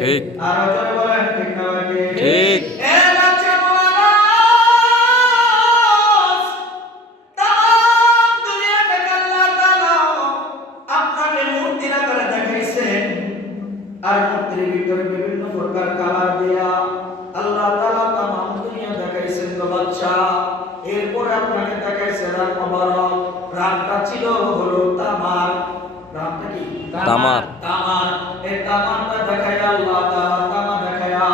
ঠিক আরো জোরে বলেন ঠিক না ঠিক এ বাচ্চা মানুষ, তাম দুনিয়াটাকে আল্লাহ তাআলা আপনাকে মূর্তির আকারে দেখাইছেন, আর মূর্তির ভিতরে বিভিন্ন প্রকার কালার দিয়া আল্লাহ তাআলা তাম দুনিয়া দেখাইছেন তো বাচ্চা। এরপরে আপনাকে দেখাইছে রাত মোবারক। রাতটা ছিল হলো তামার। রাতটা কি? তামার তামার। এই তামারটা দেখাইয়া আল্লাহ তাআলা, তামা দেখাইয়া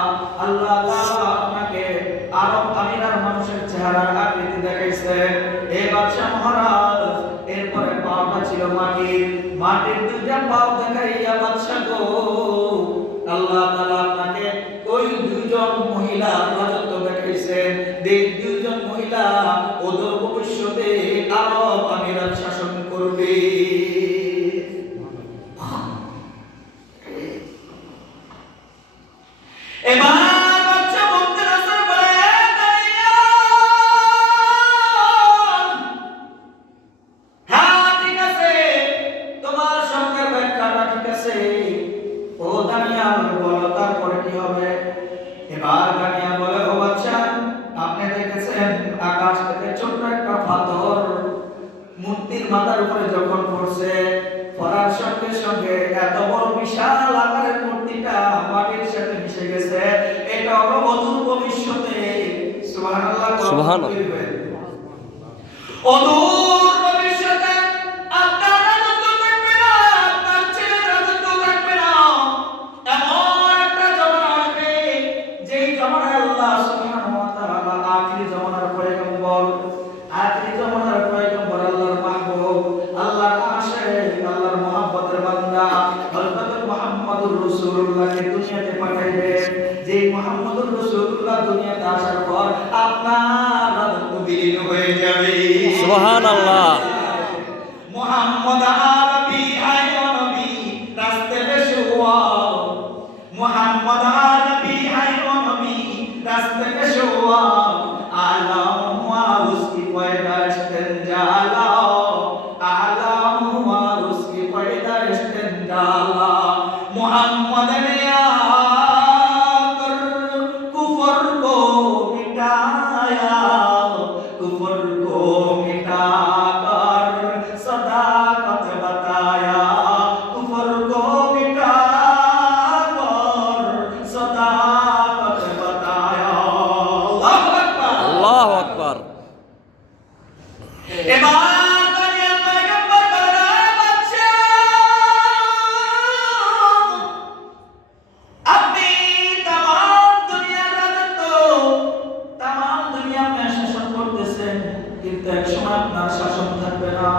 আল্লাহ তাআলা আপনাকে আরব আমিরার মানুষের চেহারার আকৃতি দেখাইছে। এই বাদশা মহারাজ এরপরে পাওটা ছিল মাটির। মাটির দুইটা পাও দেখাইয়া বাদশা গো আল্লাহ তাআলা আপনাকে ওই দুইজন মহিলা রাজত্ব দেখাইছেন। এই দুইজন মহিলা ওদের ভবিষ্যতে আরব আমিরাত শাসন করবে। এবার বাচ্চা বলতে রাসূল বলে, হ্যাঁ ঠিক আছে, তোমার স্বপ্নের ব্যাখ্যাটা ঠিক আছে। ও দানিয়াল বলো তারপরে কি হবে? এবার দানিয়াল বলে, ও বাচ্চা আপনি দেখেছেন আকাশ থেকে ছোট্ট একটা পাথর মূর্তির মাথার উপরে যখন পড়ছে, পড়ার সঙ্গে সঙ্গে এত বড় বিশাল আকারের মূর্তিটা মাটির সাথে মিশে গেছে। এটা হলো অদূর ভবিষ্যতে। সুবহানাল্লাহ সুবহানাল্লাহ। অদূর ভবিষ্যতে আপনার রাজত্ব থাকবে না, আপনার ছেলের রাজত্ব থাকবে না। এমন একটা জমানা আসবে যেই জমানায় আল্লাহ সুবহানাহু ওয়া তাআলা আখিরি জমানার পয়গম্বর, আখিরি জমানার পয়গম্বর আল্লাহর মাহবুব, আল্লাহর আশিক, আল্লাহর মুহাব্বতের বান্দা হযরত মুহাম্মদুর রাসূলুল্লাহকে দুনিয়াতে পাঠাইবেন। যেই মুহাম্মদুর রাসূলুল্লাহ দুনিয়াতে আসার পর আপনার রাজত্ব বিলীন হয়ে যাবে। সুবহানাল্লাহ। মুহাম্মদ আরবি হায় নবী রাস্তে বেশি হুয়া, মুহাম্মদ আরবি হায় নবী রাস্তে বেশি হুয়া, আলম হুয়া উসকি पैदाइश तंजाला, आलम हुआ उसकी पैदाइश तंजाला। मोहम्मद ने आकर कुफर को मिटाया, कुफर को मिटाकर सदाकत बताया, कुफर को मिटाकर सदाकत बताया। अल्लाहु अकबर, আল্লাহু আকবার। এবার দানিয়াল পয়গম্বর বলেন, বাদশা আপনি তামাম দুনিয়ার রাজত্ব, তামাম দুনিয়া আপনি শাসন করতেছেন, কিন্তু এক সময় আপনার শাসন থাকবে না,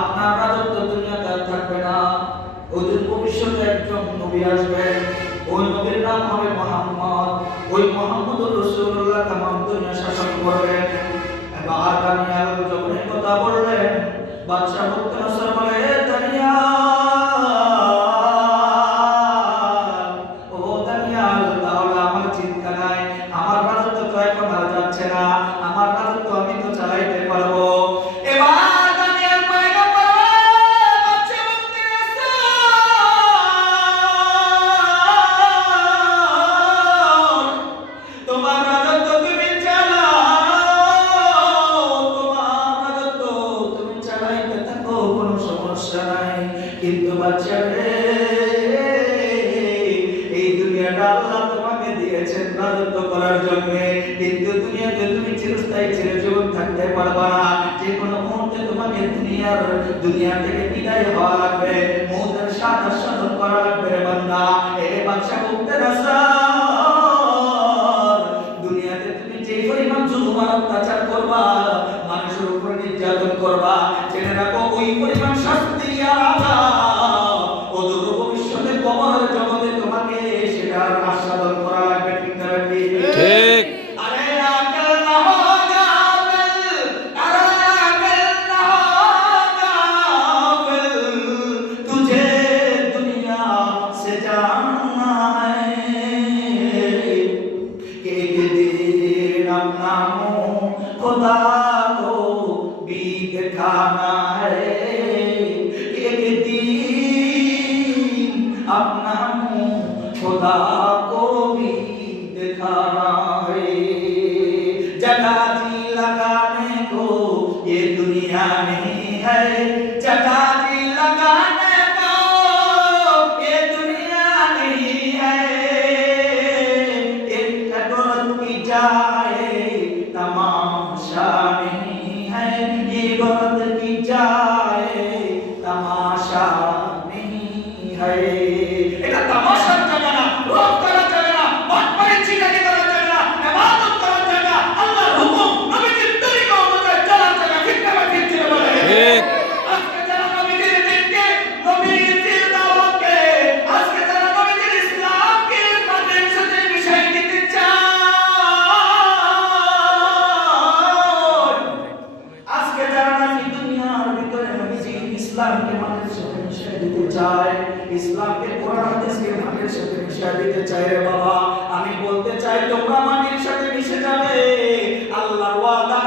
আপনার রাজত্ব দুনিয়াতে আর থাকবে না। ওদের ভবিষ্যতে একজন নবী আসবেন, ওই নবীর নাম হবে মুহাম্মদ। ওই মুহাম্মদুর রাসূলুল্লাহ তামাম দুনিয়া শাসন করবেন। এবার দানিয়াল যখন এই কথা বললেন, বাদশা মুক্তানসর বলে, দানিয়াল, ও দানিয়াল, তাহলে আমার চিন্তা নাই, আমার রাজত্ব তো এখন আর যাচ্ছে না, আমার রাজত্ব আমি তো চালাইতে পারবো। এবার দানিয়াল পয়গম্বর বাদশা মুক্তানসর, তোমার রাজত্ব তুমি চালাও, তোমার রাজত্ব তুমি চালাইতে থাকো, কোনো সমস্যা নাই। কিন্তু বাদশা রে, এই দুনিয়াটা আল্লাহ তোমাকে দিয়েছেন রাজত্ব করার জন্য, কিন্তু দুনিয়াতে তুমি চিরস্থায়ী চিরজীবন থাকতে পারবা না। যে কোনো মুহূর্তে তোমাকে দুনিয়া থেকে বিদায় হওয়া লাগবে, মওতের স্বাদ আস্বাদন করা লাগবে রে বান্দা। এ বাদশা মুক্তানসর, দুনিয়াতে তুমি যে পরিমাণ জুলুম আর অত্যাচার করবা, মানুষের উপর নির্যাতন করবা, জেনে রাখো ওই পরিমাণ শাস্তি আর আযাব অদূর ভবিষ্যতে কবরের জগতে তোমাকে সেটার আস্বাদন করা লাগবে। ঠিক না ঠিক? ঠিক। अरे आकल ना हो गाफिल, अरे आकल ना हो गाफिल, तुझे दुनिया से जानना है कि एक दिन अपना मुंह खुदा को भी दिखाना है, एक दिन अपना मुंह खुदा को भी दिखाना है जगह जी लगाने को ये दुनिया नहीं है जगह जी लगाने को ये दुनिया नहीं है एक कदर की जाए तमाशा नहीं है ये गरज की जाए तमाशा नहीं है এটা তামাশার জায়গা না রোগ করার জায়গা না মতপারে চিকারি করার জায়গা না ইবাদত করার জায়গা আল্লাহর হুকুম নবীজির তরিকা অনুযায়ী চলার জায়গা ঠিক না ঠিক ছিল বলে ঠিক আজকে যারা নবীজির দিনকে নবীজির দাওয়াতকে আজকে যারা নবীজির ইসলামকে তাদের সাথে মিশাই দিতে চায় আজকে যারা নাকি দুনিয়ার ভিতরে নবীজির ইসলামকে মানুষের সাথে মিশাই দিতে চায় ইসলামকে কোরআন হাদিসকে মাটির সাথে মিশিয়ে দিতে চাই রে বাবা আমি বলতে চাই তোমরা মাটির সাথে মিশে যাবে আল্লাহর ওয়াদা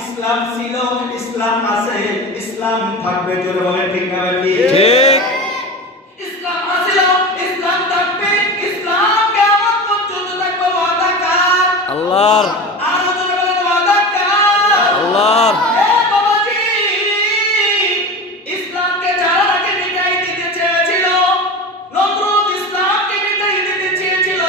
ইসলাম ছিল ইসলাম আছে ইসলাম থাকবে জোরে বলেন ঠিক না কি ঠিক ইসলাম আছে ইসলাম থাকবে ইসলাম কিয়ামত পর্যন্ত থাকবে ওয়াদা কার আল্লাহর আর জোরে বলেন ওয়াদা কার আল্লাহর ইসলামকে যারা নাকি মিটাই দিতে চেয়েছিল নমরুদ ইসলামকে মিটাই দিতে চেয়েছিল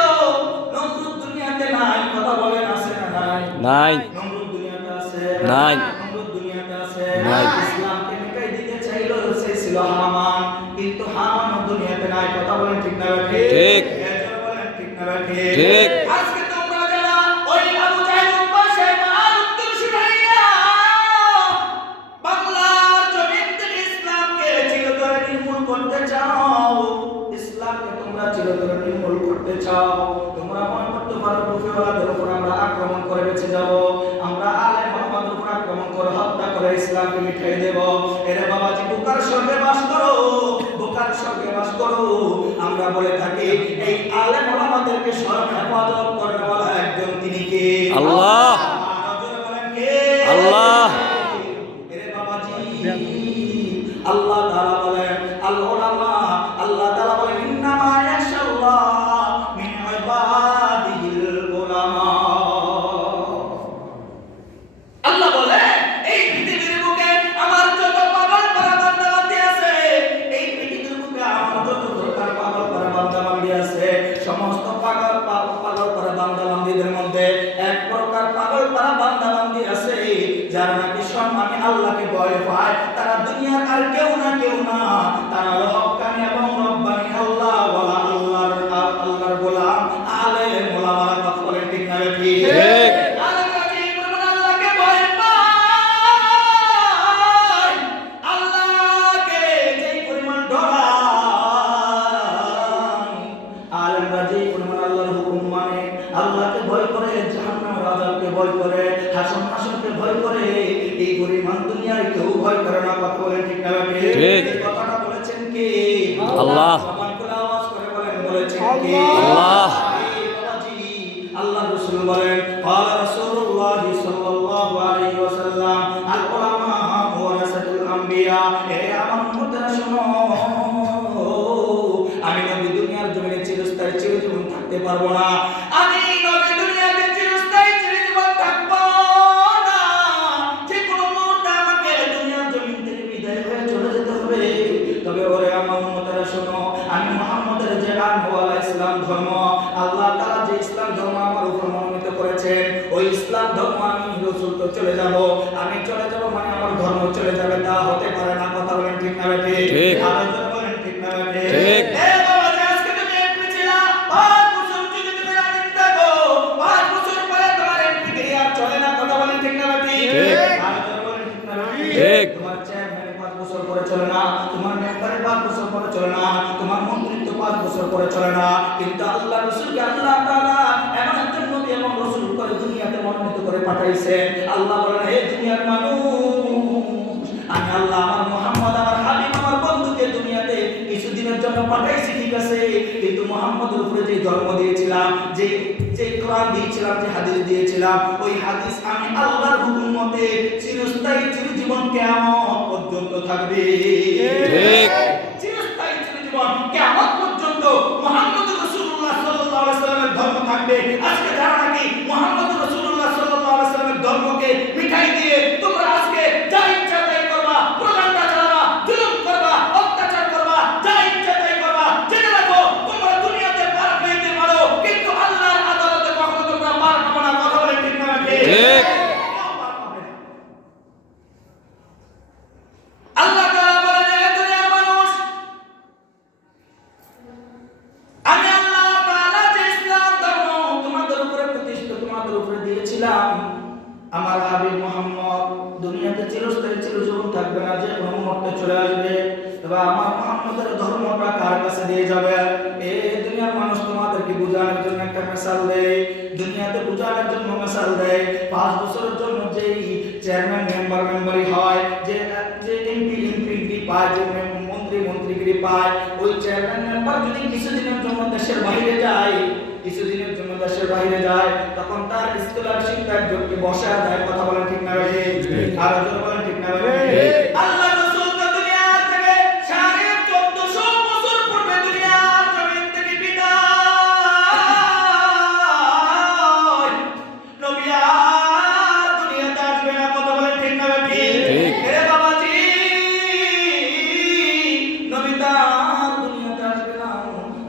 নমরুদ দুনিয়াতে নাই কথা বলেন আছে না নাই নাই নমরুদ দুনিয়াতে আছে নাই নমরুদ দুনিয়াতে আছে নাই ইসলামকে মিটাই দিতে চাইলো সে ছিল হামান কিন্তু হামান দুনিয়াতে নাই কথা বলেন ঠিক না ঠিক বলেন ঠিক না ঠিক আজকে তোমরা যারা ওই আবু জাহেল উম্মাহ শাইবান উত্তর শুনাইয়া বাংলার জমিন থেকে ইসলামকে চিরতরে নির্মূল করতে চাও ইসলামকে তোমরা চিরতরে নির্মূল করতে চাও তোমরা মনে করতে পারো টুপিওয়ালাদের উপর আমরা আক্রমণ করে বেঁচে যাব আমরা আলে মুহাম্মদের উপর আক্রমণ করে হত্যা করে ইসলামকে মিটাই দেব এরে বাবাজি বুকার স্বর্গে বাস করো বুকার স্বর্গে বাস করো আমরা বলে থাকি এই আলে মুহাম্মদেরকে স্মরণ হেফাজত করেন বলা একজন তিনি কে আল্লাহ নজরে বলেন কে আল্লাহ এরে বাবাজি আল্লাহ তাআলা বলেন আল উলামা আল্লাহ তাআলা বলেন ইন্নামা ইয়াশাল্লাহ মিন ইবাদিহিল উলামা আল্লাহ বলে এই পৃথিবীর বুকে আমার যত পাগল পারা বান্দাবান্দি আছে এই পৃথিবীর বুকে আমার যত দরকার পাগল পারা বান্দাবান্দি আছে সমস্ত পাগল পারা বান্দাবান্দিদের মধ্যে এক প্রকার পাগল পারা বান্দাবান্দি আছে যারা নাকি সম্মানে আল্লাহকে ভয় পায় তারা দুনিয়ার আর কেউ না তারা হলো হক্কানি এবং রব্বানি আল্লাহ ওয়ালা আল্লাহর গোলাম আলেম ওলামারা কথা বলেন ঠিক না ঠিক আল্লাহকে ভয় পায় আল্লাহকে যেই পরিমাণ ডরায় আলেমরা যেই পরিমাণ আল্লাহর হুকুম মানে আল্লাহকে ভয় করে জাহান্নামের আযাবকে ভয় করে হাসর নাসরকে ভয় করে এই পরিমাণ দুনিয়ায় কেউ ভয় করে না কথা বলেন ঠিক না ঠিক এই কথাটা বলেছেন কে আল্লাহ সবাই করে আওয়াজ করে বলেছেন কে আল্লাহ আল্লাহ রাসূল বলেন قال رسول الله صلى الله عليه وسلم العلماء ورثة الانبياء এ আমার উম্মতরা শুনো আমি নবী দুনিয়ার জমিনে চিরস্থায়ী চিরজীবন থাকতে পারবো না আমি নবী দুনিয়াতে চিরস্থায়ী চিরজীবন থাকবো না যে কোনো মুহূর্তে আমাকে দুনিয়ার জমিন থেকে বিদায় হয়ে চলে যেতে হবে তবে ওরে আমার উম্মতরা শুনো আমি মুহাম্মদের যে আনওয়ালা ইসলাম ধর্ম আল্লাহ তাআলা যে ইসলাম ধর্ম আমার উপর মনোনীত করেছেন ওই ইসলাম ধর্ম আমি রাসূল তো চলে যাব আমি চলে যাব মানে আমার ধর্ম চলে যাবে তা হতে পারে না কথা বলেন ঠিক না ঠিক আলোচনা বলেন ঠিক না ঠিক এ বাবা আজকে তুমি এমপি ছিলা 5 বছর যদি তুমি রাজনীতি থাকো 5 বছর পরে তোমার এমপি আর চলে না কথা বলেন ঠিক না ঠিক আলোচনা বলেন ঠিক না ঠিক তোমার চেয়ারম্যান 5 বছর পরে চলে না তোমার মেম্বারে 5 বছর পরে চলে না তোমার মন্ত্রিত্ব 5 বছর পরে চলে না কিন্তু আল্লাহ রাসূলকে আল্লাহ তাআলা এমন একজন নবী এবং রাসূল করে দুনিয়াতে মনোনীত করে পাঠাইছেন আল্লাহ বলেন হে দুনিয়ার মানুষ আমি আল্লাহ আমার মুহাম্মদ আমার হাবিব আমার বন্ধুকে দুনিয়াতে কিছুদিনের জন্য পাঠাইছি ঠিক আছে কিন্তু মুহাম্মদের উপরে যে ধর্ম দিয়েছিলাম যে কোরআন দিয়েছিলাম যে হাদিস দিয়েছিলাম ওই হাদিস আমি আল্লাহর হুকুম মতে চিরস্থায়ী চিরজীবন কিয়ামত পর্যন্ত থাকবে ঠিক চিরস্থায়ী চিরজীবন কিয়ামত পর্যন্ত আসবে। আজকে যারা নাকি মুহাম্মদ রাসূলুল্লাহ সাল্লাল্লাহু আলাইহি ওয়াসাল্লামের ধর্মকে মিঠাই দিয়ে তোমরা আজকে যা ইচ্ছা তাই করবা, প্রধানতা চালাবা, জুলুম করবা, অত্যাচার করবা, যা ইচ্ছা তাই করবা, জেনে রাখো তোমরা দুনিয়াতে পার পেতে পারো, কিন্তু আল্লাহর আদালতে কখনো তোমরা পার পাবে না। কথা বলে ঠিক না ঠিক? ঠিক। আল্লাহ তাআলা বলেন, হে দুনিয়ার মানুষ, আমি আল্লাহ তাআলা যে ইসলাম ধর্ম তোমাদের উপরে প্রতিষ্ঠা তোমাদের উপরে দিয়েছিলাম, আমার হাবিব মুহাম্মদ দুনিয়াতে চিরস্থায়ী চিরজীবন থাকবে না, যে কোনো মুহূর্তে চলে আসবে। তবে আমার মুহাম্মদের ধর্মটা কার কাছে দিয়ে যাবে? এই দুনিয়ার মানুষ তোমাদেরকে বোঝানোর জন্য একটা মিশাল দেয়, দুনিয়াতে বোঝানোর জন্য মিশাল দেয়। 5 বছরের জন্য যেই চেয়ারম্যান মেম্বারই হয়, যে এমপি পায়, যে মন্ত্রীগিরি পায়, ওই চেয়ারম্যান মেম্বার যদি কিছুদিনের জন্য দেশের বাইরে যায়, তখন তার স্কলারশিপ তার যোগ্যে বসা যায়। কথা বলেন ঠিক না ভাই? আর জোরে বলেন ঠিক না ভাই? আল্লাহ রাসূল তো দুনিয়া থেকে 1450 বছর পূর্বে দুনিয়ার জমিন থেকে বিদায়, নবী আর দুনিয়াতে আসবে না। কথা বলেন ঠিক না ভাই? ঠিক। হে বাবাজি, নবী তার দুনিয়াতে আসবে না,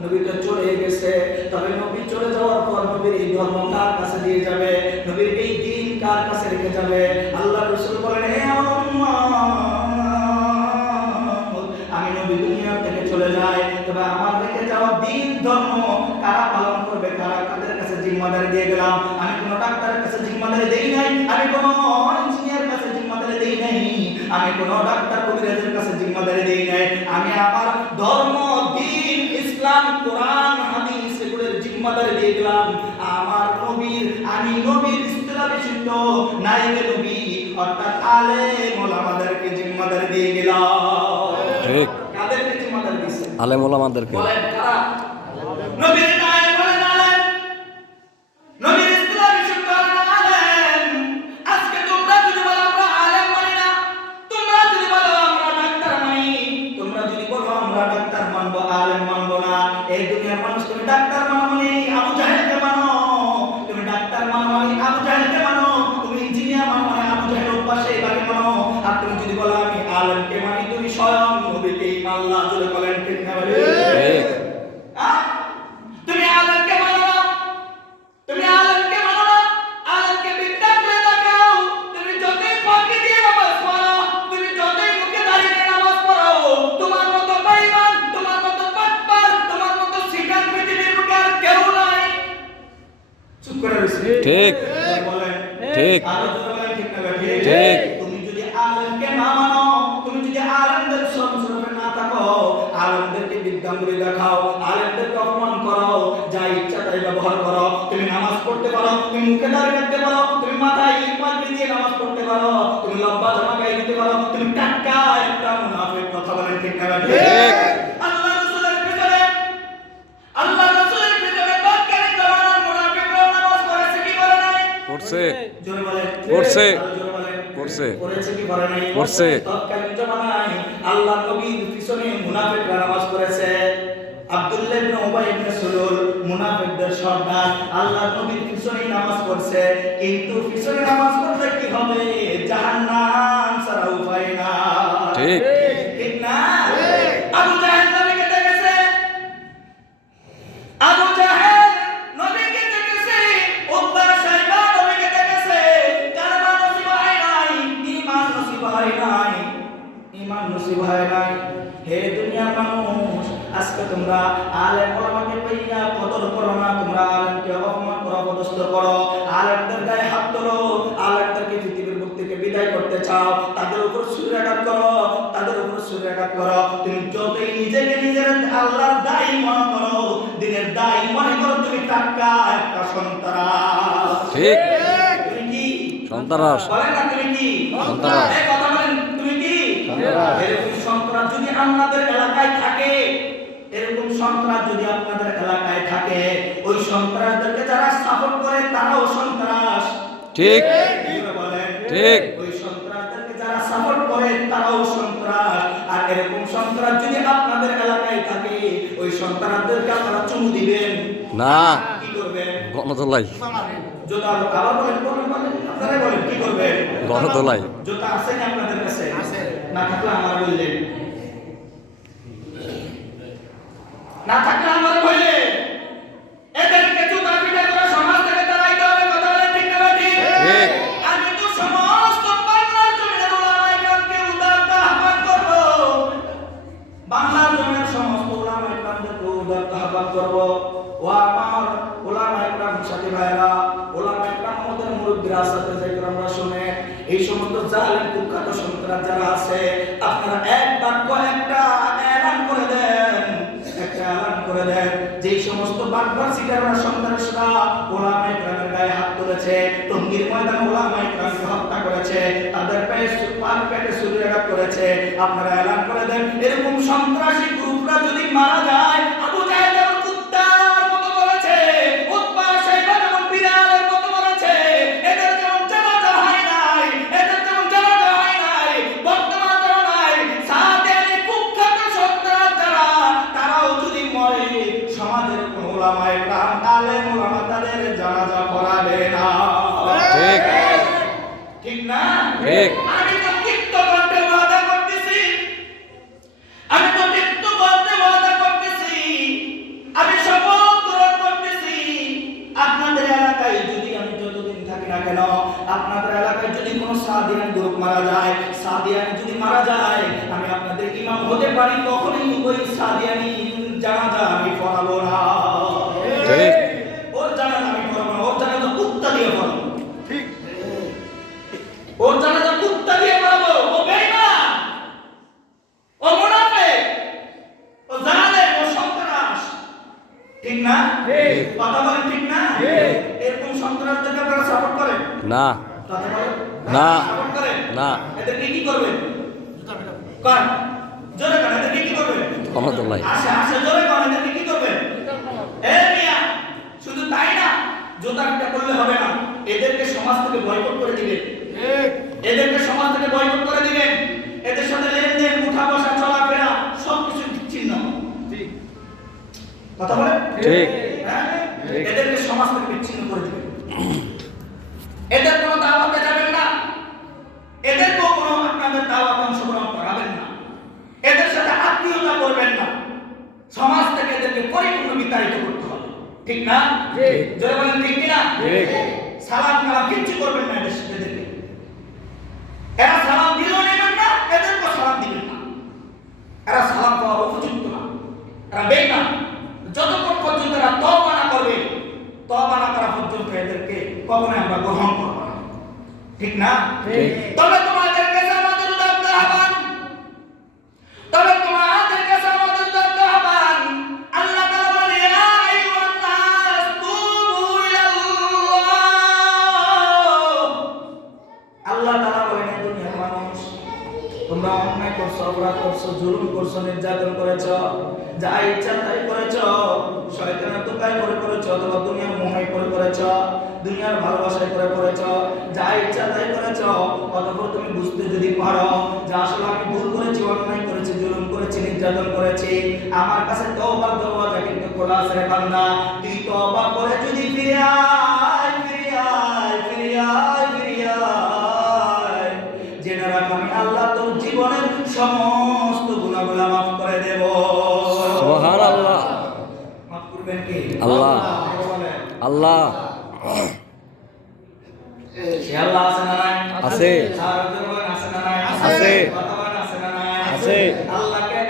নবী তো চলে গেছে। তবে নবী চলে যাওয়ার পর নবীর এই ধর্ম কার কাছে দিয়ে যাবে? নবীর এই দ্বীন কার কাছে রেখে যাবে? আল্লাহ রাসূল বলেন, হে আমার উম্মত, আমি নবী দুনিয়া থেকে চলে যাই, তবে আমার রেখে যাওয়া দ্বীন ধর্ম কারা পালন করবে? কাদের কাছে জিম্মাদারি দিয়ে গেলাম? আমি কোনো ডাক্তারের কাছে জিম্মাদারি দেই নাই, আমি কোনো ইঞ্জিনিয়ারের কাছে জিম্মাদারি দেই নাই, আমি কোনো ডাক্তার কবিরাজের কাছে জিম্মাদারি দেই নাই। আমি আমার ধর্ম, দ্বীন, ইসলাম, কোরআন, হাদিস এগুলোর জিম্মাদারি দিয়ে গেলাম আমার নবীর। আমি নবীর ইসলামে শুদ্ধ নাইবে নবী অর্থাৎ আলেম ওলামাদেরকে জিম্মাদারি দিয়ে গেলাম। ঠিক। কাদেরকে জিম্মাদারি দিয়েছে? আলেম ওলামাদেরকে। বলেন কারা? নবীর নায়েব বলেন আলেম, নবীর ইসলামে শুদ্ধ আলেম। আজকে তোমরা যদি বলো আমরা আলেম মানি না, তোমরা যদি বলো আমরা ডাক্তার মানি, তোমরা যদি বলো আমরা ডাক্তার মানবো, আলেম মানবো না, এই দুনিয়ার মানুষ তুমি ডাক্তার মানো মানে আবু জাহেলকে মানো, তুমি ডাক্তার মানো মানে আবু জাহেলকে মানো, তুমি ইঞ্জিনিয়ার মানো মানে আবু জাহেল উপাসে এবারে মানো। আর তুমি যদি বলো আমি আলেমকে মানি, তুমি স্বয়ং নবীকেই মানলা। জোরে বলেন ঠিক না ভাই? ঠিক। তুমি আলেমকে মানো না, তুমি আলেমকে মানো না, আলেমকে বিদ্যা করে দেখাও। তুমি যতই ফাঁকি দিয়ে নামাজ পড়ো, তুমি যতই মুখে দাঁড়িয়ে নামাজ পড়ো, তোমার মতো বেঈমান, তোমার মতো বাটপার, তোমার মতো শিকার পৃথিবীর বুকে আর কেউ নাই। চুপ করে রইছে। ঠিক। বলেন ঠিক। আর জোরে বলেন ঠিক না ভাই? ঠিক। তুমি যদি আলেমকে না মানো, তুমি যদি আলেমদের সংস্পর্শে না থাকো, আলেমদেরকে বিদ্যাঙ্গুলি দেখাও, আলেমদেরকে অপমান করো, যা ইচ্ছা তাই ব্যবহার করো, তুমি নামাজ পড়তে পারো, তুমি মুখে দাঁড়িয়ে রাখতে পারো, তুমি মাথায় ইমাম দিয়ে নামাজ পড়তে পারো, তুমি লম্বা জামা গায়ে দিতে পারো, তুমি টাটকা একটা মুনাফিক। কথা বলেন ঠিক না ভাই? ঠিক। আল্লাহ রাসূলের পিছনে, আল্লাহ রাসূলের পিছনে বাক্কারি জামানার মুনাফিকরাও নামাজ পড়েছে কি করে নাই? পড়ছে। জোরে বলেন। পড়ছে। জোরে বলেন। পড়ছে। পড়েছে কি করে নাই? পড়ছে। তৎকালীন জামানায় আল্লাহ নবীর পিছনে মুনাফিকরা নামাজ পড়েছে। আব্দুল্লাহ ইবনে উবাই ইবনে সুলুল মুনাফিকদের সর্দার, আল্লাহ নবীর পিছনে নামাজ পড়ছে। কিন্তু পিছনে নামাজ পড়লে কি হবে? জাহান্নাম ছাড়া উপায় না। ঠিক। ঠিক না? আবু জাহেল নবীকে দেখেছে, আবু জাহেল নবীকে দেখেছে, উতবা সাইবা নবীকে দেখেছে, কারবা নসিব হয় নাই, ঈমান নসিব হয় নাই, ঈমান নসিব হয় নাই। হে দুনিয়ার মানুষ, আজকে তোমরা আলেম ওলামাকে পাইয়া কদর করো না, তোমরা আলেমকে অপমান করো, অপদস্থ করো, আলেমদের গায়ে হাত তোলো, আলেমদেরকে পৃথিবীর বুক থেকে বিদায় করতে চাও, তাদের উপর সূর্যাঘাত করো, তাদের উপর সূর্যাঘাত করো। তুমি যতই নিজেকে নিজের আল্লাহর দায়ী মনে করো, দিনের দায়ী মনে করো, তুমি টাটকা একটা সন্তান। ঠিক। তুমি কি সন্তানাস। বলেন না? তুমি কি সন্তানাস। এই কথা বলেন, তুমি কি সন্তানাস। এরকম সন্ত্রাস যদি আপনাদের এলাকায় থাকে, এরকম সন্ত্রাস যদি আপনাদের এলাকায় থাকে, ওই সন্ত্রাসদেরকে যারা সাপোর্ট করে তারাও সন্ত্রাস। ঠিক। বলেন ঠিক। ওই সন্ত্রাসদেরকে যারা সাপোর্ট করে তারাও সন্ত্রাস। আর এরকম সন্ত্রাস যদি আপনাদের এলাকায় থাকে, ওই সন্ত্রাসদেরকে আপনারা চুমু দিবেন না। কি করবেন? করবেন? গণদোলাই জুতা আবার বলেন বলেন বলেন আপনারা বলেন কি করবেন? গণদোলাই জুতা আছে না আপনাদের কাছে? না থাকলে আমার বললেন, না থাকলে আমার বললেন। এদেরকে জুতা পিটা করে সমাজ থেকে তাড়াইতে হবে। কথা বলেন ঠিক না ঠিক? ঠিক। আমি তো সমস্ত বাংলার জমিনের উলামায়ে কেরামকে উদাত্ত আহ্বান করব। বাংলার জমিনের সমস্ত উলামায়ে কেরামকে উদাত্ত আহ্বান করব। ও আমার উলামায়ে কেরাম সাথী ভাইরা, উলামায়ে কেরাম আমাদের মুরব্বিরা সাথে যে আমরা শুনে এই সমস্ত জালেম কুখ্যাত সন্ত্রাস যারা আছে, আপনারা এক বাক্য একটা এলান করে দেন, একটা এলান করে দেন যে সমস্ত বাটপার সিটাররা সন্ত্রাসরা উলামায়ে কেরামের গায়ে হাত তুলেছে, টঙ্গীর ময়দানে উলামায়ে কেরামকে হত্যা করেছে, তাদের পেটে ছুরিকাঘাত করেছে, আপনারা এলান করে দেন এরকম সন্ত্রাসী গ্রুপরা যদি মারা যায়, আবু জাহেল যেমন কুত্তার মতো মরেছে, উতবা শাইবা যেমন বিড়ালের মতো মরেছে, এদের যেমন জানাজা হয় নাই, এদের যেমন জানাজা হয় নাই, বর্তমান যারা নাই, সাদেরি কুখ্যাত সন্ত্রাস যারা, তারাও যদি মরে, সমাজের কোন উলামায়ে কেরাম আলেম উলামা তাদের জানাজা পড়াবে না। ঠিক। ঠিক না? ঠিক। আমি তো তিক্ত কণ্ঠে ওয়াদা করতেছি, আমি তো তিক্ত কণ্ঠে ওয়াদা করতেছি, আমি শপথ গ্রহণ করতেছি, আপনাদের এলাকায় যদি আমি যতদিন থাকি না কেন, আপনাদের এলাকায় যদি কোনো সাদিয়ান গ্রুপ মারা যায়, সাদিয়ানি যদি মারা যায়, আমি আপনাদের ইমাম হতে পারি, কখনোই ওই সাদিয়ানি জানাজা আমি পড়াবো না। ঠিক। ওর জানাজা আমি পড়াবো না, ওর জানাজা কুত্তা দিয়ে পড়াবো। ঠিক। ওর জানাজা কুত্তা দিয়ে পড়াবো। ও বেঈমান, ও মুনাফিক, ও জালেম, ও সন্ত্রাস। ঠিক না? ঠিক। কথা বলেন ঠিক না? এরকম সন্ত্রাসদেরকে আপনারা সাপোর্ট করেন? না কথা বলেন। না। সাপোর্ট করেন? না। এদেরকে কি করবেন? কর। জোরে কর, এদেরকে কি করবেন? গণদোলাই আসে জোরে কর, এদেরকে কি করবেন? এ মিয়া, শুধু তাই না, জুতা পিটা করলে হবে না, এদেরকে সমাজ থেকে বয়কট করে দিবেন। এদেরকে সমাজ থেকে বয়কট করে দিবেন। এদের সাথে লেনদেন, উঠা বসা, চলাফেরা সবকিছু বিচ্ছিন্ন। ঠিক কথা বলেন? ঠিক। হ্যাঁ? ঠিক। এদেরকে সমাজ থেকে বিচ্ছিন্ন করে দিবেন। এদের কোনো দাওয়াতে যাবেন না, এদেরকেও কোনো আপনাদের দাওয়াতে অংশগ্রহণ করাবেন না, এদের সাথে আত্মীয়তা করবেন না, সমাজ থেকে এদেরকে পরিপূর্ণ বিতাড়িত করতে হবে। ঠিক না? ঠিক। জোরে বলেন ঠিক কিনা? ঠিক। সালাম কালাম কিচ্ছু করবেন না এদেরকে। এরা সালাম দিলেও নেবেন না, এদেরকেও সালাম দিবেন না। এরা সালাম পাওয়ার উপযুক্ত না, এরা বেঈমান। যতক্ষণ পর্যন্ত এরা তওবা না করবে, তওবা না করা পর্যন্ত এদেরকে কখনোই আমরা গ্রহণ করব না। ঠিক না? ঠিক। তবে তোমাদের কাছে আমাদের উদাত্ত আহ্বান, তবে তোমাদের কাছে আমাদের উদাত্ত আহ্বান, আল্লাহ তাআলা বলেন, ইয়া আইয়ুহান নাস তুবু ইলাল্লাহ। আল্লাহ তাআলা বলেন, হে দুনিয়ার মানুষ, তোমরা অন্যায় করছো, অপরাধ করছো, জুলুম করছো, নির্যাতন করেছো, যা ইচ্ছা তাই করেছো, শয়তানের দোকায় পড়ে করেছো, অথবা দুনিয়ার মোহে পড়ে করেছো, দুনিয়ার ভালোবাসায় করে করেছো, যা ইচ্ছা তাই করেছো, অতঃপর তুমি বুঝতে যদি পারো যে আসলে আমি ভুল করেছি, অন্যায় করেছি, জুলুম করেছি, নির্যাতন করেছি, আমার কাছে তওবার দরওয়াজা কিন্তু খোলা আছে রে বান্দা। তুই তওবা করে যদি ফিরে আয়, ফিরে আয়, ফিরে আয়, ফিরে আয়, জেনে রাখ আমি আল্লাহ তোর জীবনের সমস্ত গুনাহগুলো মাফ করে দেব। সুবহানাল্লাহ। মাফ করবেন কি? আল্লাহ। আল্লাহ সে আল্লাহ আছে না নাই? আছে। আর জনগণ আছে না নাই? আছে। ভগবান আছে না নাই? আছে।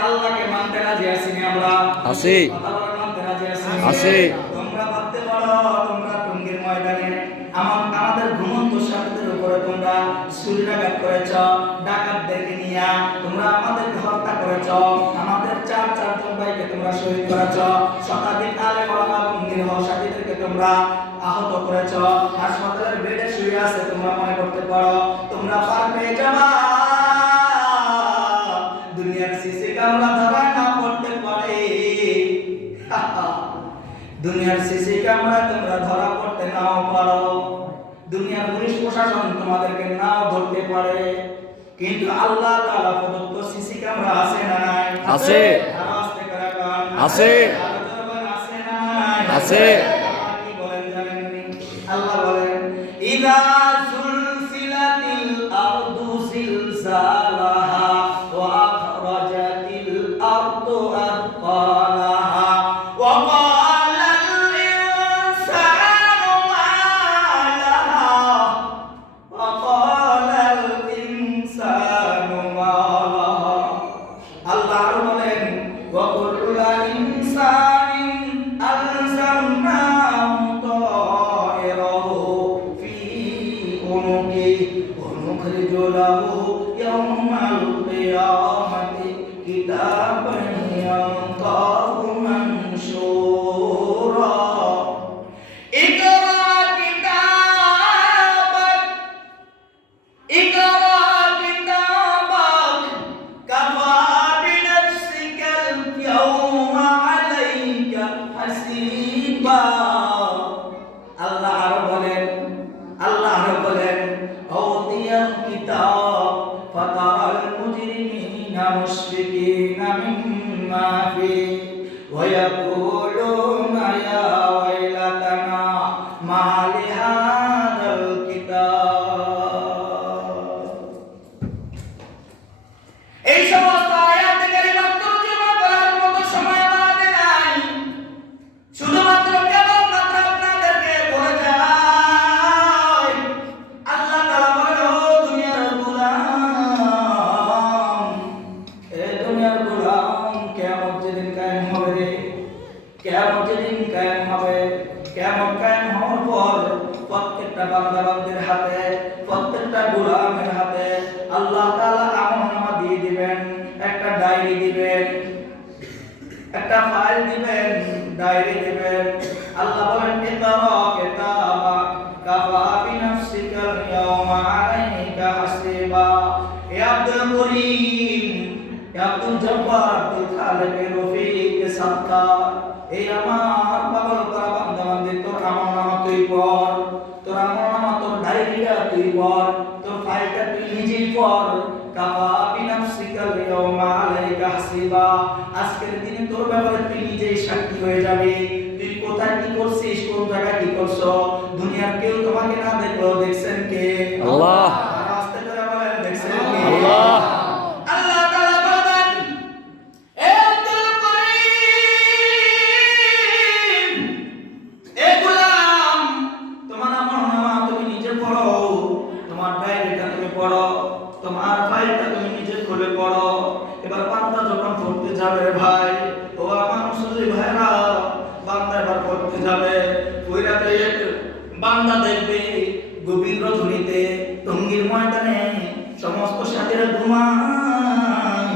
আল্লাহকে মানতে রাজি আছি না আমরা? আছে। ভগবান মানতে রাজি আছি। আছে। তোমরা ভাবতে পারো তোমরা টঙ্গীর ময়দানে আমাদের ঘুমন্ত সাথীদের উপরে তোমরা ছুরিকাঘাত করেছো, ডাকাতদেরকে নিয়ে তোমরা আমাদেরকে হত্যা করেছো, আমাদের চারজন ভাইকে তোমরা শহীদ করেছো, শতাধিক আলেম ওলামা এবং নিরীহ সাথীদেরকে তোমরা আহত করেছো, হাসপাতালের বেডে শুয়ে আছে, তোমরা মনে করতে পারো তোমরা পার পেয়ে যাবা, দুনিয়ার সিসি ক্যামেরা ধরা না পড়তে পারে, দুনিয়ার সিসি ক্যামেরা তোমরা ধরা পড়তে নাও পারো, দুনিয়ার পুলিশ প্রশাসন তোমাদেরকে নাও ধরতে পারে, কিন্তু আল্লাহ তাআলা প্রদত্ত সিসি ক্যামেরা আছে না নাই? আছে। আওয়াজ থেকে রাখুন। আছে। আরো জোরে বলেন, আছে না নাই? আছে। কি বলেন হাসিবা। আল্লাহ আরো বলেন আউদিয়াল কিতাব ফাতারাল মুজরিমিনা মুশফিকিনা মিম্মা ফি ওয়া ইয়াকুলুনা ইয়া ওয়াইলাতানা মা লিহাদাল কিতাব। এই সমস্ত আয়াত কারিমা তরজমা করার মতো সময় আমাদের নাই। শুধুমাত্র কেবলমাত্র আপনাদেরকে বলে যায় আল্লাহ তাআলা বলেন, ও দুনিয়ার গোলাম, এ দুনিয়ার গোলাম, কিয়ামত যেদিন কায়েম হবে রে, কিয়ামত যেদিন কায়েম হবে, কিয়ামত কায়েম হওয়ার পর প্রত্যেকটা বান্দা বান্দির হাতে, প্রত্যেকটা গোলামের হাতে আল্লাহ তাআলা আমলনামা দিয়ে দিবেন, একটা ডায়েরি দিবেন, একটা ফাইল দিবেন, ডায়েরি দিবেন। আল্লাহ বলেন ইকরা কিতাবা কাফা বিনাফসিকাল ইয়াওমা আলাইকা হাসিবা। এ আব্দুল করিম, এ আব্দুল জব্বার, আব্দুল খালেক, রফিক, সত্তার, এই আমার পাগল করা বান্দা বান্দি, তোর আমলনামা তুই পড়, তোর আমলনামা, তোর ডায়েরিটা তুই পড়, তোর ফাইলটা তুই নিজেই পড়। কাফা বিনাফসিকাল ইয়াওমা আলাইকা হাসিবা। আজকের দিনে তোর ব্যাপারে তুই নিজেই সাক্ষী হয়ে যাবি। তুই কোথায় কি করছিস, কোন জায়গায় কি করছো, দুনিয়ার কেউ তোমাকে না দেখলো, দেখছেন কে? আল্লাহ। আস্তে করে বলেন, দেখছেন কে? আল্লাহ। আল্লাহ তাআলা বলেন, এ আব্দুল করিম, এ গোলাম, তোমার আমলনামা তুমি নিজে পড়ো, তোমার ডায়েরিটা তুমি পড়ো, তোমার ফাইলটা তুমি নিজে খুলে পড়ো। এবার বান্দা যখন পড়তে যাবে ভাই, ও আমার মুসলিম ভাইরা, বান্দা এবার পড়তে যাবে, ওই রাতে বান্দা দেখবে গভীর রজনীতে টঙ্গীর ময়দানে সমস্ত সাথীরা ঘুমায়,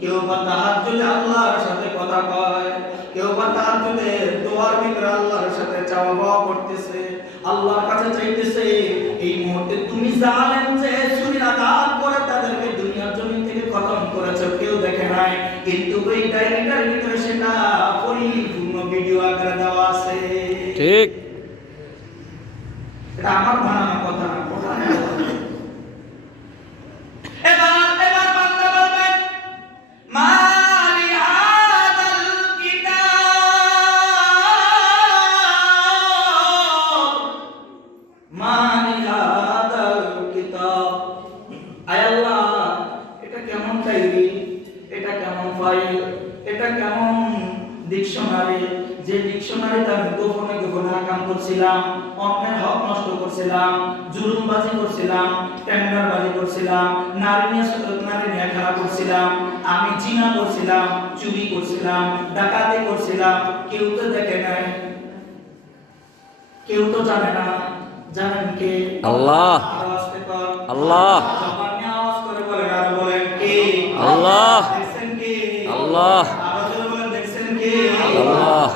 কেউ বা তাহাজ্জুদে আল্লাহর সাথে কথা কয়, কেউ বা তাহাজ্জুদে দোয়ার ভিতরে আল্লাহর সাথে চাওয়া পাওয়া করতেছে, আল্লাহর কাছে চাইতেছে। এই মুহূর্তে তুমি জানেন যে ছুরির আঘাত করে তাদেরকে দুনিয়ার জমিন থেকে খতম করেছে, কেউ দেখে নাই, কিন্তু ওই ডায়েরিটার ভিতরে সেটা পরিপূর্ণ ভিডিও আকারে দেওয়া আছে। ঠিক। এটা আমার বানানো কথা না, কোরআনে আছে। এবার বান্দা বলবেন, মা লিহাদাল কিতাব, মা লিহাদাল কিতাব। আয় আল্লাহ, এটা কেমন ডায়েরি, এটা কেমন ফাইল, এটা কেমন ডিকশনারি, যে ডিকশনারিতে আমি গোপনে গোপনে আকাম করছিলাম, অন্যের হক নষ্ট করছিলাম, জুলুমবাজি করছিলাম, টেন্ডারবাজি করছিলাম, নারী নিয়ে খেলা করছিলাম, আমি জিনা করছিলাম, চুরি করছিলাম, ডাকাতি করছিলাম, কেউ তো দেখে নাই, কেউ তো জানে না। জানেন কে? আল্লাহ। আওয়াজ কর। আল্লাহ। জবান নিয়ে আওয়াজ করে বলেন, আর বলেন কে? আল্লাহ। দেখছেন কে? আল্লাহ। আরো জোরে বলেন, দেখছেন কে? আল্লাহ।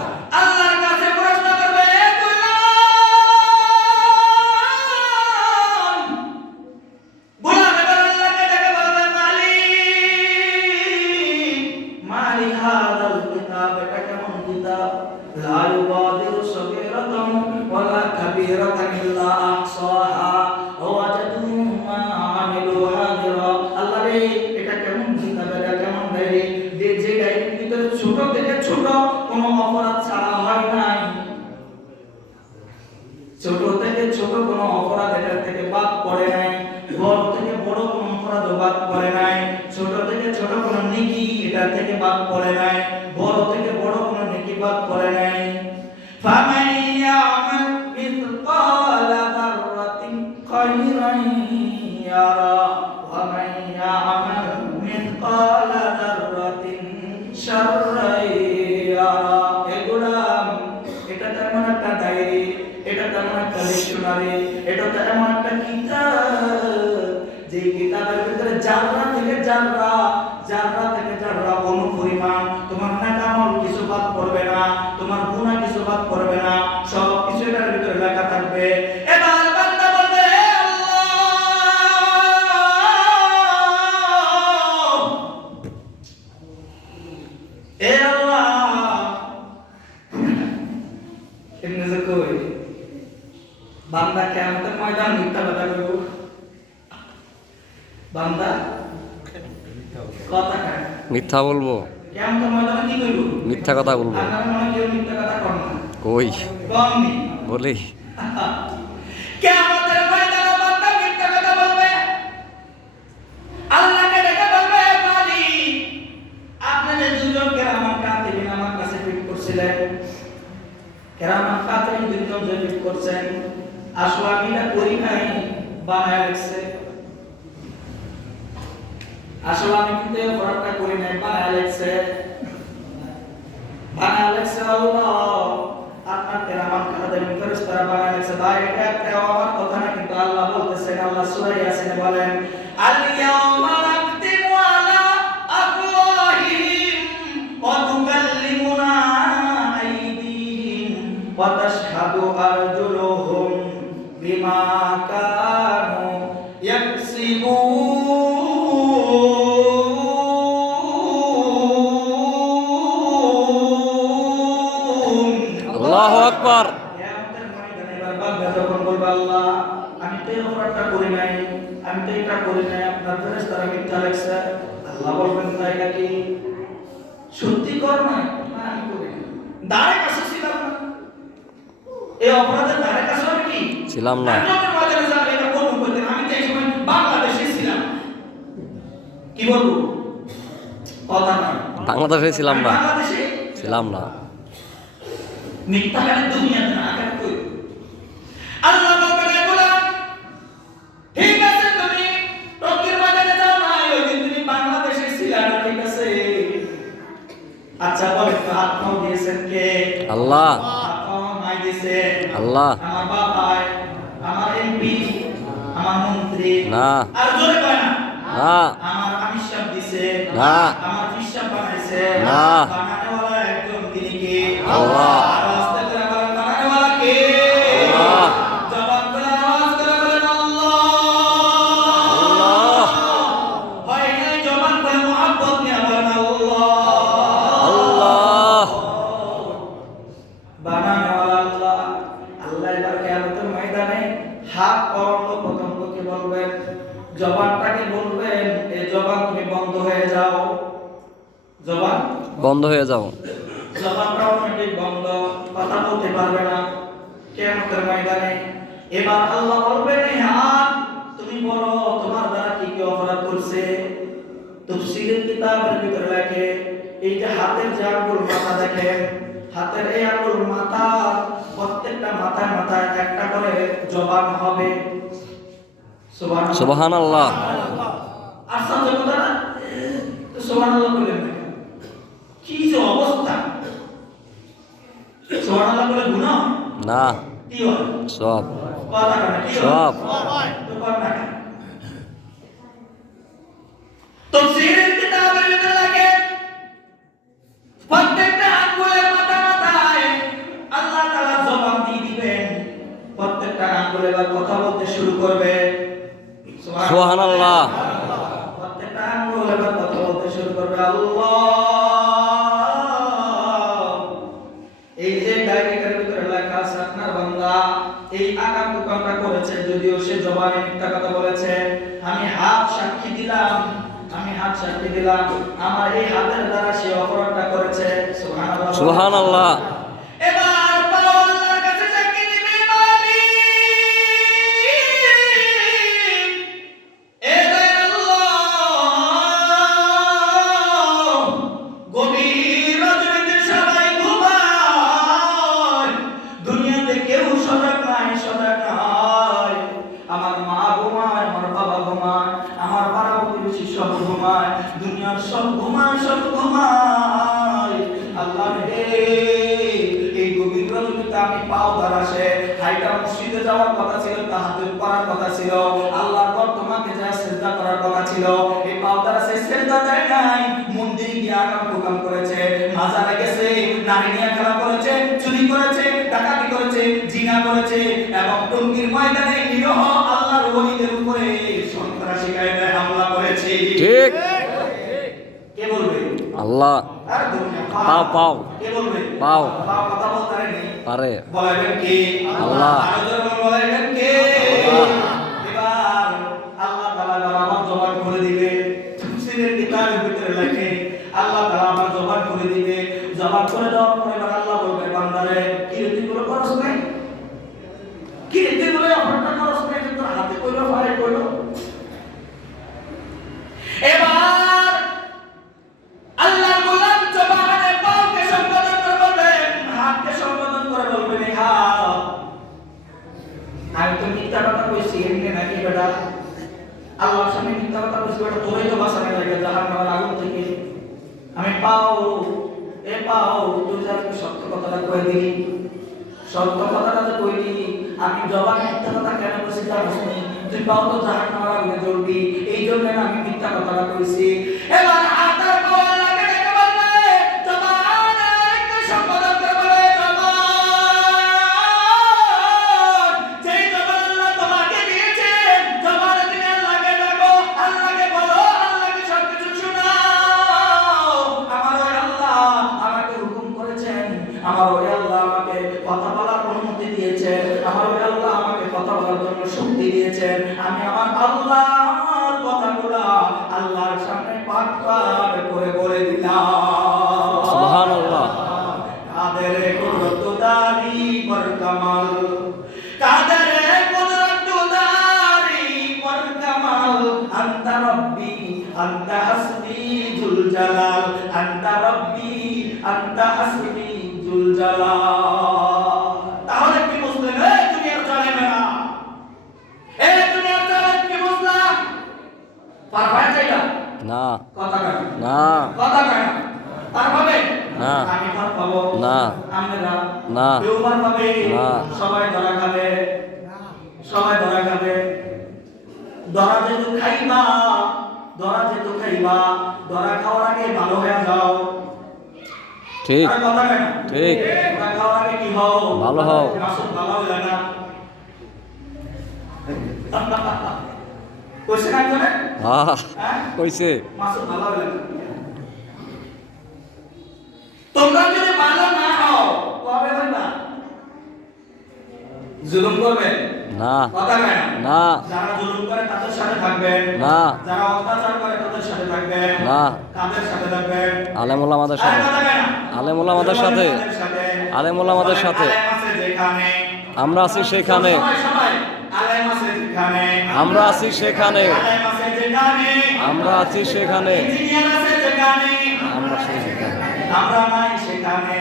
আল্লাহর কাছে প্রশ্ন করবে, এ গোলাম, গোলাম এবার আল্লাহকে ডেকে বলবে, মালিক হাদাল কিতাব, এটা কেমন কিতাব? লা ইউগাদিরু সগীরাতান ওয়ালা কাবীরাতান ইল্লা আহসাহা ওয়া ওয়াজাদু মা আমিলু হাদিরা। আল্লাহ রে, এটা কেমন কিতাব, এটা কেমন ডায়েরি, যে ডায়েরির ভিতরে ছোট থেকে ছোট কোনো অপরাধ ছাড়া হয় নাই, ছোট থেকে ছোট কোনো অপরাধ এটার থেকে বাদ পড়ে নাই, বড় থেকে বড় কোনো অপরাধ বাদ পড়ে নাই, ছোট থেকে ছোট কোনো নেকি এটার থেকে বাদ পড়ে নাই, বড় থেকে বড় কোনো নেকি বাদ পড়ে নাই। ফামান ইয়ামাল মিসকালা যাররাতিন খায়রান ইয়ারা ওয়া মান ইয়ামাল মিসকালা যাররাতিন শাররান ইয়ারা। এগুলাম, এটা তেমন একটা ডায়েরি, এটা তেমন একটা ডিকশনারি, এটা তেমন একটা কিতাব, যে কিতাবের ভিতরে জাররা থেকে জাররা, জাররা থেকে জাররা অনুপরিমাণ তোমার নেকামল কিছু বাদ পড়বে না, তোমার গুনাহ কিছু বাদ পড়বে না, সব কিছু এটার ভিতরে লেখা থাকবে। এবার বান্দা বলবে, আল্লাহ, এ আল্লাহ, এমনি যে কই বান্দা কিয়ামতের ময়দান মিথ্যা কথা কইব বান্দা কথা কয় মিথ্যা বলবো, কিয়ামতের ময়দানে কি কইব মিথ্যা কথা বলবো। আপনারা মনে কেউ মিথ্যা কথা কন না কই কমনি বলি? কিয়ামতের ময়দানে বান্দা মিথ্যা কথা বলবে আল্লাহকে ডেকে বলবে মালিক আপনাদের দুজন কেরামান কাতিবিন আমার কাছে ফিট করছিলেন কেরামান কাতিবিন দুজন যে ফিট করছেন আসলে আমি এটা করি নাই বানায় রাখছে আসলে আমি কিন্তু এই অপরাধটা করি নাই বানায় রাখছে আল্লাহ আপনার কেরামান কাতিবিন ফেরেশতারা বানায় রাখছে ভাই এটা একটা আমার কথা না কিন্তু আল্লাহ বলতেছেন আল্লাহ সূরা ইয়াসিনে বলেন আল ইয়াউমা নাকতিমু আলা আফওয়াহিহিম ওয়া তুকাল্লিমুনা আইদিহিম ওয়া তাশহাদু আরজুলুহুম বিমা কানু ইয়াকসিবুন। আল্লাহু আকবার। কিয়ামতের ময়দানে বারবার যখন বলবে আল্লাহ আমি তো এই অপরাধটা করি নাই আমি তো এটা করি নাই আপনার ফেরেশতারা মিথ্যা লেখছে আল্লাহ বলবেন তাই নাকি সত্যি কর না না আমি করি না দাঁড়ে কাছে ছিলাম না এই অপরাধের দাঁড়ে কাছে আমি কি ছিলাম না। কিয়ামতের ময়দানে যাবে এটা করব কইতেন আমি তো এই সময় বাংলাদেশে ছিলাম কি বলবো কথা না বাংলাদেশে ছিলাম না, বাংলাদেশে ছিলাম না। মিথ্যা গালি দুনিয়াতে না আকার কই আল্লাহ বলবেন এ গোলাম ঠিক আছে তুমি টঙ্গীর বাজারে যাও না ওই দিন তুমি বাংলাদেশে ছিলা না ঠিক আছে আচ্ছা বলেন তো হাত পাও দিয়েছেন কে আল্লাহ। হাত পাও নাই দিয়েছে আল্লাহ। আমার বাবাই আমার এমপি আমার মন্ত্রী না। আর জোরে কয় না না। আমার আমির সাহেব দিছে না। আমার হিসাব বানাইছে না। বানানেওয়ালা একজন তিনি কে আল্লাহ। আর আস্তে করে বলেন বানানেওয়ালা কে আল্লাহ। জবান করে আওয়াজ করে বলেন আল্লাহ আল্লাহ। হয় নাই জবান করে মুহাব্বত নিয়ে বলেন আল্লাহ আল্লাহ। বানানেওয়ালা আল্লাহ আল্লাহ এবার কিয়ামতের ময়দানে হাত অঙ্গ প্রত্যঙ্গকে বলবেন জবানটাকে বলবেন এই জবান তুমি বন্ধ হয়ে যাও জবান বন্ধ হয়ে যাও। জবানটা অটোমেটিক বন্ধ কথা বলতে পারবে না কিয়ামতের ময়দানে এবার আল্লাহ বলবেন এই হাত তুমি বলো তোমার দ্বারা কি কি অপরাধ করছে তাফসীরের কিতাবের ভিতরে লেখে এই যে হাতের যে আঙ্গুল মাথা দেখেন হাতের এই আঙ্গুল মাথা প্রত্যেকটা মাথায় মাথায় একটা করে জবান হবে সুবহানাল্লাহ সুবহানাল্লাহ। আচ্ছা কথা না তো সুবহানাল্লাহ বললেন না কি যে অবস্থা সুবহানাল্লাহ বলে গুনাহ না। কি হয় সব কথা না কি সব। হয় তো কর না তাফসীরের কিতাবের ভিতরে লাগে প্রত্যেকটা আঙ্গুলের মাথায় আল্লাহ তাআলা জবান দিয়ে দিবেন প্রত্যেকটা আঙ্গুল এবার কথা বলতে শুরু করবে সুবহানাল্লাহ। প্রত্যেকটা আঙ্গুল এবার কথা বলতে শুরু করবে আল্লাহ এই যে ডায়েরিটার ভিতরে লেখা আছে আপনার বান্দা এই আকাম কুকামটা করেছে যদিও সে জবানে মিথ্যা কথা বলেছে আমি হাত সাক্ষী দিলাম আমার এই হাতের দ্বারা সে অপরাধটা করেছে সুবহানাল্লাহ সুবহানাল্লাহ। এবার পাও আল্লাহর কাছে সাক্ষী দিবে মালিক এ আল্লাহ গভীর রাতে সবাই ঘুমায় দুনিয়াতে কেউ সজাগ নাই আমার মা ঘুমায় আমার বাবা ঘুমায় আমার পাড়া প্রতিবেশী সব ঘুমায় দুনিয়ার সব ঘুমায় আল্লাহ রে এই গভীর রাতে আমি পাও দাঁড়াসে হাইটা মসজিদে যাওয়ার কথা ছিল তাহাজ্জুদ করার কথা ছিল আল্লাহর ঘর তোমাকে যা সিজদা করার কথা ছিল এই পাও দাঁড়াসে সিজদা দেয় নাই মন্দিরে গিয়ে আকাম কুকাম করেছে মাজারে গেছে নারী নিয়ে খেলা করেছে চুরি করেছে ডাকাতি করেছে জিনা করেছে এবং টঙ্গীর ময়দানে নিরহ আল্লাহর ওলিদের উপরে সন্ত্রাসী কায়দায় হামলা করেছে ঠিক। কে বলবে আল্লাহ। আর দুনিয়া পাও পাও কে বলবে পাও পাও কথা বলতে পারেনি কারে? বলাইবেন কে? আল্লাহ। আরো জোরে বলুন, বলাইবেন কে? আল্লাহ। এবার আল্লাহ তাআলা আমার জবান করে দিবে। তাফসীরের কিতাবের ভিতরে লেখে আল্লাহ তাআলা আমার জবান করে দিবে। জবান করে দেওয়ার পরে এবার আল্লাহ বলবে, বান্দারে কি রে তুই কোনো খরচ নাই? কি রে তুই বলে অপরটা খরচ নাই, কিন্তু হাতে কইলো ফারে কইলো। এবার আল্লাহর গোলাম জবানে পাওকে সম্বোধন করে বলবেন, হাতকে সম্বোধন করে বলবেন, এই হাত আমি তো মিথ্যা কথা কইছি এমনি নাকি বেটা? আল্লাহর সামনে মিথ্যা কথা কইছি বেটা, তোরই তো বাঁচানো লাগে জাহান্নামের আগুন থেকে। আমি পাও তুই যা সত্য কথাটা কই দিলি, সত্য কথাটা যে কইলি, আমি জবান মিথ্যা কথা কেন কইছি জানিস নি? তুই পাও তো জাহান্নামের আগুনে জ্বলবি, এই জন্য আমি মিথ্যা কথাটা কইছি। এবার হাতের পাওয়া লাগে দেখে বলবে, জবানে একটু সম্বোধন করে বলে, জবান, যেই জবান আল্লাহ তোমাকে দিয়েছেন, জবানে তুমি আল্লাহকে ডাকো, আল্লাহকে বলো, আল্লাহকে সবকিছু শোনাও। আমার ওই আল্লাহ আমাকে হুকুম করেছেন, আমার ওই আল্লাহ আমাকে কথা বলার অনুমতি দিয়েছেন, আমার ওই আল্লাহ আমাকে কথা বলার জন্য শক্তি দিয়েছেন। আমি আমার আল্লাহর কথাগুলো আল্লাহর সামনে পাঠ করে বলে দিলাম। সুবহানাল্লাহ। কাদের কুদরতদারি পর কামাল, কাদের কুদরতদারি পর কামাল, আনতা রব্বি আনতা হাসবি জুল জালাল, আনতা রব্বি আনতা হাসবি জুল জালাল। তাহলে কি বুঝলেন? এই দুনিয়ার জালেমেরা, এই দুনিয়ার জালেম কি বুঝলাম? পারফেক্ট এটা না, কথা কেন? না, কথা কেন? পার পাবে না, আমি পার পাবো না, আমরা না, কেউ পার পাবে না। সবাই ধরা খাবে, সবাই ধরা খাবে। ধরা যেহেতু খাইবা, ধরা যেহেতু খাইবা, ধরা খাওয়ার আগে ভালো হয়ে যাও। ঠিক, আর কথা কেন? ঠিক। ধরা খাওয়ার আগে কি হও? ভালো হও। মাসুদ ভালো হইলা না। কোশ্চেন আছে না? হ্যাঁ? কইছে মাসুদ ভালো হইলা না। তোমরা যদি ভালো না হও কবে হইবা? জুলুম করবে না, কথা কেন? না, যারা জুলুম করে তাদের সাথে থাকবেন, না, যারা অত্যাচার করে তাদের সাথে থাকবেন, না। তাদের সাথে থাকবেন। আলেম ওলামাদের আর সাথে, কথা কেন? আলেম ওলামাদের সাথে, আলেম ওলামাদের সাথে। আলেম আছে যেখানে, আমরা আছি সেখানে, সবাই সবাই আলেম আছে যেখানে, আমরা আছি সেখানে, আলেম আছে যেখানে, আমরা আছি সেখানে, ইঞ্জিনিয়ার আছে যেখানে, আমরা আছি সেখানে, আমরা নাই সেখানে,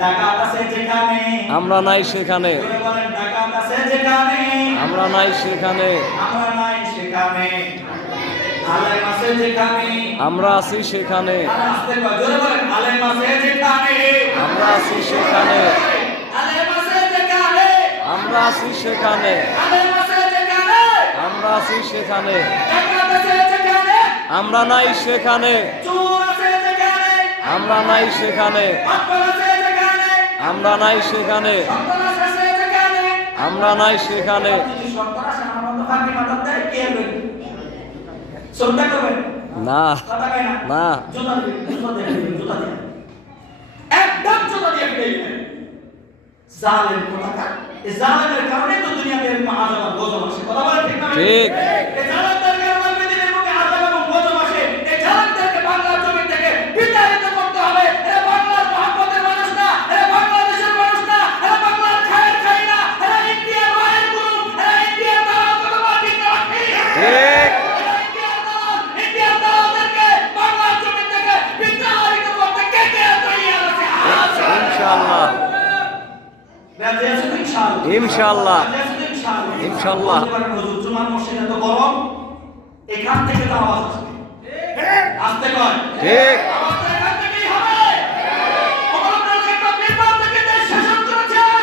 ডাকাত আছে যেখানে, আমরা নাই সেখানে, জোরে বলেন, ডাকাত আছে যেখানে, আমরা নাই সেখানে, আমরা নাই সেখানে, আলেম আছে যেখানে, আমরা আছি সেখানে, আর আস্তে কয়, জোরে বলেন, আলেম আছে যেখানে, আমরা আছি সেখানে, আলেম আছে যেখানে, আমরা আছি সেখানে, আলেম আছে যেখানে, আমরা আছি সেখানে, ডাকাত আছে যেখানে, আমরা নাই সেখানে, চোর আছে যেখানে, আমরা নাই সেখানে, বাটপার আছে যেখানে, আমরা নাই সেখানে, সন্ত্রাস আছে যেখানে, আমরা নাই সেখানে। যদি সন্ত্রাস আমার মতো ফাঁকি মাথার দেয়, কে হবে? শ্রদ্ধা করবেন? না, কথা কয় না? না। জুতা দিয়ে, জুতা দিয়ে ফেলবেন, জুতা দিয়ে। একদম জুতা দিয়ে ফেলবেন। জালেম কোথাকার। এই জালেমের কারণে তো দুনিয়াতে এরকম আযাব আর গজব আসে। কথা বলেন ঠিক না? ঠিক। এই জালেমদের কারণে পৃথিবীর বুকে আযাব এবং গজব আসে। এই জালেমদেরকে বাংলার জমিন থেকে বিতাড়িত করতে হবে। এরা বাংলার মহব্বতের মানুষ না, এরা বাংলাদেশের মানুষ না, এরা বাংলার খায়ের খাই না, এরা ইন্ডিয়ার মায়ের গুরু, এরা ইন্ডিয়ার দালাল। কথা বলেন ঠিক না? ঠিক। এরা ইন্ডিয়ার দালাল, ইন্ডিয়ার দালালদেরকে বাংলার জমিন থেকে বিতাড়িত করতে কে কে তৈরি আছে? ইনশাআল্লাহ, রাজি আছেন তো ইনশাআল্লাহ? ইনশাআল্লাহ। রাজি আছেন তো ইনশাআল্লাহ? ইনশাআল্লাহ। বলতে পারেন, হুজুর জুমার মসজিদ এত গরম, এখান থেকে তো আওয়াজ আসবে। আসতে কয়? ঠিক। আওয়াজ তো এখান থেকেই হবে। ওমর ইবনে খাত্তাব মিম্বার থেকে দেশ শাসন করেছেন।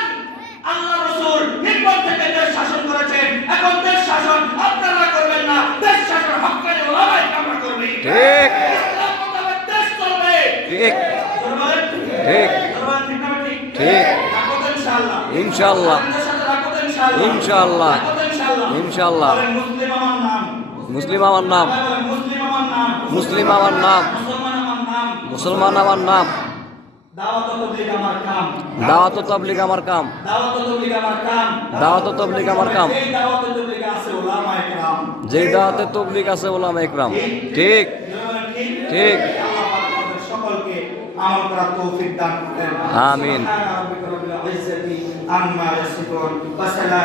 আল্লাহ রাসূল মিম্বার থেকে দেশ শাসন করেছেন। এখন দেশ শাসন আপনারা করবেন না, দেশ শাসন হক্কানি ওলামায়ে কেরাম করবে। ঠিক। ইসলাম মোতাবেক দেশ চলবে। ঠিক। জোরে বলেন। ঠিক। জোরে বলেন, ঠিক না ঠিক? ঠিক। রাখবো তো ইনশাআল্লাহ। ইনশাআল্লাহ। আপনাদের সাথে রাখবো তো ইনশাআল্লাহ। ইনশাআল্লাহ। রাখবো তো ইনশাআল্লাহ। ইনশাআল্লাহ। বলেন, মুসলিম আমার নাম। মুসলিম আমার নাম, বলেন, মুসলিম আমার নাম। মুসলিম আমার নাম, মুসলমান আমার নাম। মুসলমান আমার নাম, দাওয়াত ও তাবলীগ আমার কাম। দাওয়াত ও তাবলীগ আমার কাম। দাওয়াত ও তাবলীগ আমার কাম। দাওয়াত ও তাবলীগ আমার কাম। যেই দাওয়াত ও তাবলীগ আছে উলামায়ে কেরাম। যেই দাওয়াতে তাবলীগ আছে উলামায়ে কেরাম। ঠিক ঠিক। আল্লাহ পাক আমাদের সকলকে আমল করার তৌফিক দান করেন। আমিন। সুবহানা রাব্বিকা রাব্বিল ইজ্জাতি আম্মা ইয়াসিফুন ওয়া সালাম